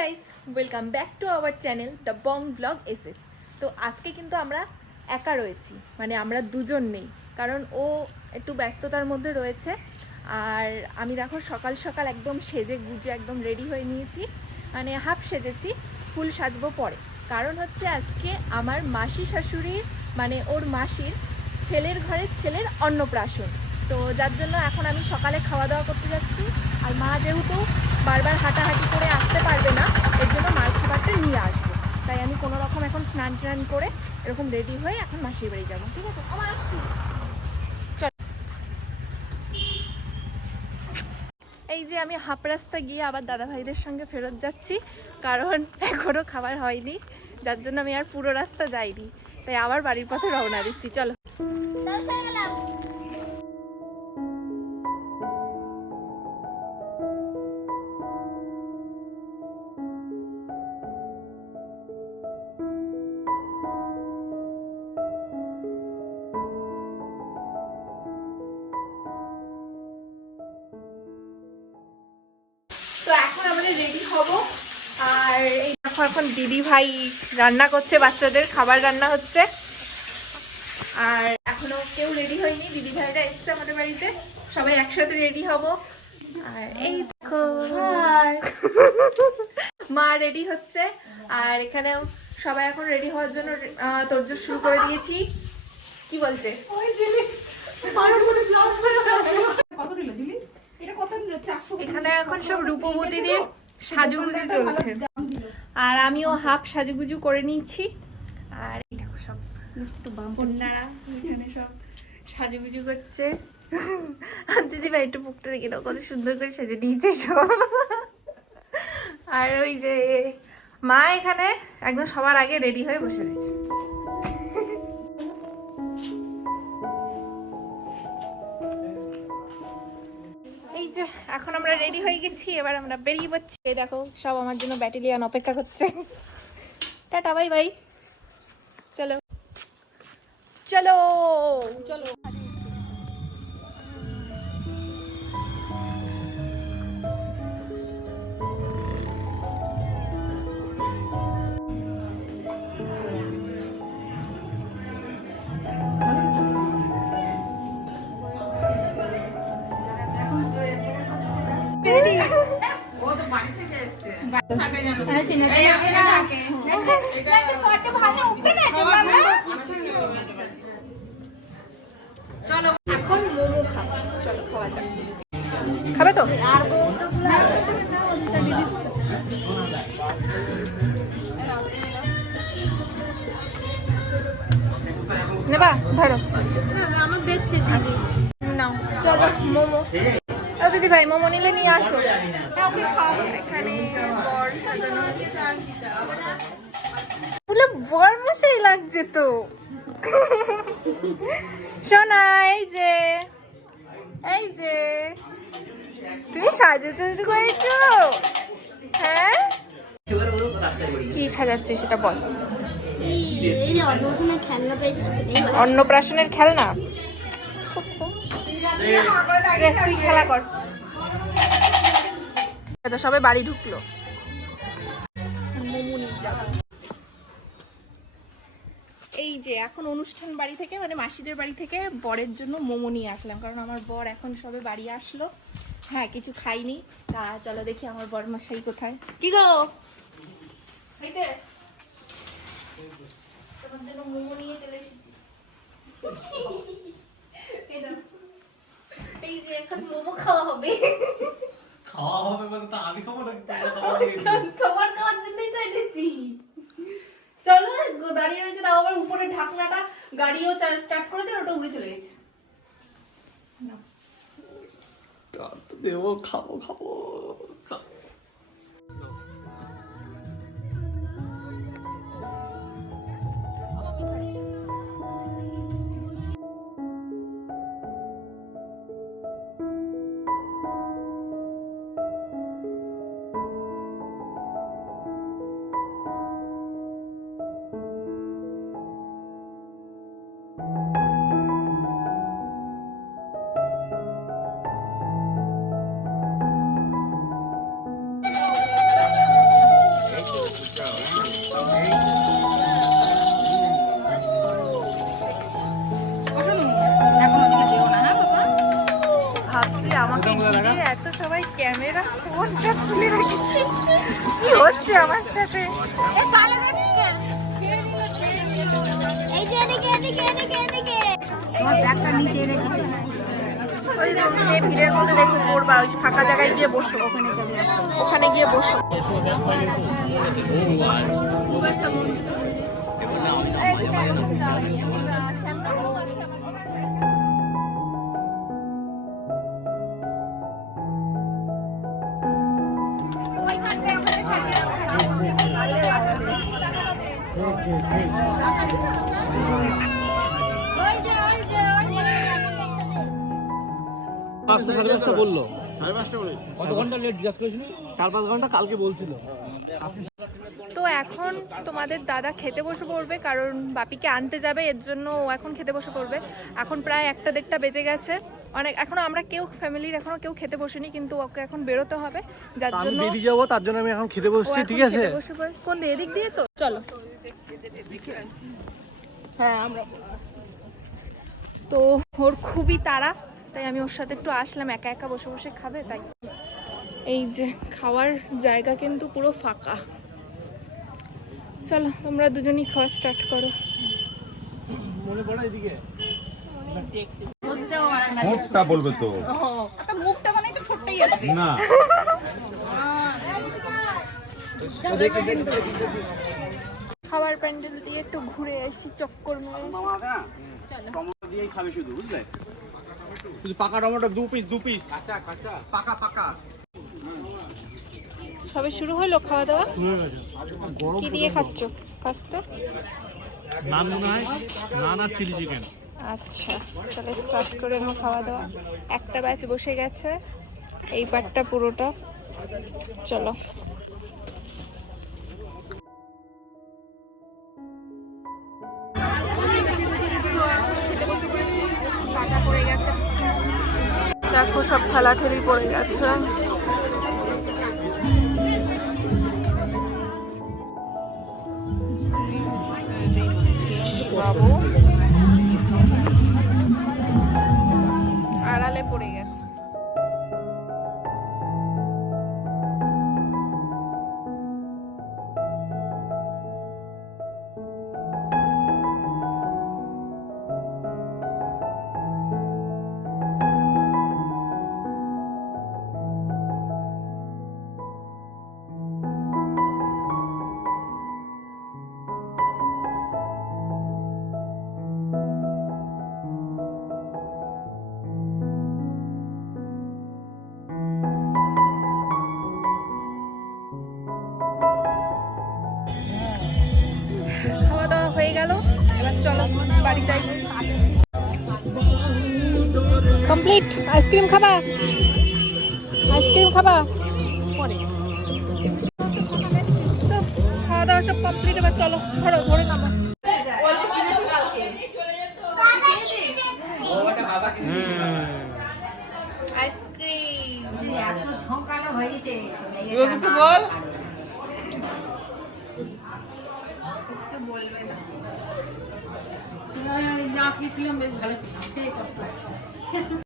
Guys welcome back to our channel the Bong vlog SS তো আজকে কিন্তু আমরা একা রয়েছি মানে আমরা দুজন নেই, কারণ ও একটু ব্যস্ততার মধ্যে রয়েছে, আর আমি দেখো সকাল সকাল একদম সেজে গুজে একদম রেডি হয়ে নিয়েছি মানে হাফ সেজেছি, ফুল সাজবো পরে। কারণ হচ্ছে আজকে আমার মাসি শাশুড়ির মানে ওর মাসির ছেলের ঘরের ছেলের অন্নপ্রাশন। তো যার জন্য এখন আমি সকালে খাওয়া দাওয়া করতে যাচ্ছি। আর মা যেহেতু বারবার হাঁটাহাঁটি করে আসতে পারবে না এর জন্য মার খাবারটা নিয়ে আসব। তাই আমি কোনো রকম এখন স্নান টান করে এরকম রেডি হয়ে এখন মাসির বাড়ি যাব ঠিক আছে? আমার আসছি। চল। এই যে আমি হাফ রাস্তা গিয়ে আবার দাদা ভাইদের সঙ্গে ফেরত যাচ্ছি কারণ এখনও খাবার হয়নি যার জন্য আমি আর পুরো রাস্তা যাইনি। তাই আবার বাড়ির পথে রওনা দিচ্ছি চলো। এখন দিদি ভাই রান্না করছে বাচ্চাদের খাবার রান্না হচ্ছে। আর এখনও কেউ রেডি হয়নি দিদি ভাইরা এসছে আমাদের বাড়িতে। সবাই একসাথে রেডি হব। আর এই দেখো মা রেডি হচ্ছে আর এখানেও সবাই এখন রেডি হওয়ার জন্য তোড়জোড় শুরু করে দিয়েছি। কি বলছে? এখানে এখন সব রূপবতীদের সাজুগুজু চলছে। আর আমিও হাফ সাজুগুজু করে নিয়েছি। আর দেখো সব কন্যারা এখানে সব সাজুগুজু করছে। আর দিদি ভাই একটু মুখটা দেখে দাও কত সুন্দর করে সাজে নিয়েছে সব। আর ওই যে মা এখানে একদম সবার আগে রেডি হয়ে বসে রয়েছে। এখন আমরা রেডি হয়ে গেছি, এবার আমরা বেরিয়ে পড়ছি। দেখো, সব আমার জন্য ব্যাটেলিয়ান অপেক্ষা করছে। Tata, bye bye. চলো। চলো। চলো। এখন মোমো খাব চলো খাওয়া যাক খাবে তো নেবা ধরো। আমার দেখছে নাও। চলো মোমো। ও দিদি ভাই মোমো নিলে নিয়ে আসো। হ্যাঁ, ওকে খাও এখানে বর সাজানো। আছে। পুরো বর মশাই লাগছে তো। শোনা এই যে এই যে। তুমি সাজু চুজু করেছ? হ্যাঁ? কি সাজাচ্ছে সেটা বল। অন্নপ্রাশনের খেলনা তুই খেলা কর। আচ্ছা সবাই বাড়ি ঢুকলো। এই যে এখন অনুষ্ঠান বাড়ি থেকে মানে মাসিদের বাড়ি থেকে বরের জন্য মোমো নিয়ে আসলাম কারণ আমার বর এখন সবে বাড়ি আসলো। হ্যাঁ কিছু খাইনি। তা চলো দেখি আমার বর মশাই কোথায়। কি গো? এই যে তোমার জন্য মোমো নিয়ে চলে এসেছি। এই যে এখন মোমো খাওয়া হবে। খাওয়া হবে মানে তো আমি খাব না তোমার খাওয়ার জন্যই তো এনেছি। চলো দাঁড়িয়ে রয়েছে তাও আবার উপরে ঢাকনাটা গাড়িও স্টার্ট করেছে আর ওটা উড়ে চলে গেছে। দেবো খাব খাব। হ্যাঁ, আমাকে এত সবাই ক্যামেরা ফোন সব হচ্ছে আমার সাথে? তোমার ব্যাগটা নিচে ওই ভিড়ের মধ্যে দেখো পড়বা ওই ফাঁকা জায়গায় গিয়ে বসো। ওখানে ওখানে গিয়ে বসো। ওই যে ওই যে ওই যে পাঁচটা সাড়ে পাঁচটা বলল। সাড়ে পাঁচটা বলে। কত ঘণ্টা লেট জিজ্ঞাসা করেছিল? চার পাঁচ ঘণ্টা কালকে বলছিল। তো এখন তোমাদের দাদা খেতে বসে পড়বে কারণ বাপিকে আনতে যাবে এর জন্য ও এখন খেতে বসে পড়বে। এখন প্রায় একটা দেড়টা বেজে গেছে। অনেক এখনও আমরা কেউ ফ্যামিলির এখনও কেউ খেতে বসিনি কিন্তু ওকে এখন বেরোতে হবে। যার জন্য বেরিয়ে যাব তার জন্য আমি এখন খেতে বসছি ঠিক আছে? খেতে বসে পড়ে। কোন দিকে এদিক দিয়ে তো? চলো। হ্যাঁ আমরা তো ওর খুবই তাড়া তাই আমি ওর সাথে একটু আসলাম একা একা বসে বসে খাবে তাই। এই যে খাওয়ার জায়গা কিন্তু পুরো ফাঁকা। চলো তোমরা দুজনই খাওয়া স্টার্ট করো। মনে পড়ে এদিকে? মুখটা বলবে তো। মুখটা মানে তো ছোট্টই আছে। না। খাবার প্যান্ডেল দিয়ে একটু ঘুরে এসেছি চক্কর মেরে টমেটো দিয়েই খাবে শুধু বুঝলে? শুধু পাকা টমেটো দু পিস দু পিস কাঁচা কাঁচা। পাকা পাকা। সবে শুরু হলো খাওয়া দাওয়া কি দিয়ে খাচ্ছ? পাস্তা? নান মনে হয় নান আর চিলি চিকেন। আচ্ছা তাহলে স্টার্ট করে নাও খাওয়া দাওয়া একটা ব্যাচ বসে গেছে। এই পাটটা পুরোটা। চলো। দেখো সব খেলাঠেলি পড়ে গেছে। বাবু। আড়ালে পড়ে গেছে। বাড়ি যাই। কমপ্লিট। আইসক্রিম খাবা? আইসক্রিম খাবা? পরে। তো খাওয়া দাওয়া সব কমপ্লিট এবার চলো ধরো ধরে নামো। আইসক্রিম। তুই কিছু বল? যা খেয়েছিলাম বেশ ভালো ছিল খেয়ে কষ্ট হচ্ছে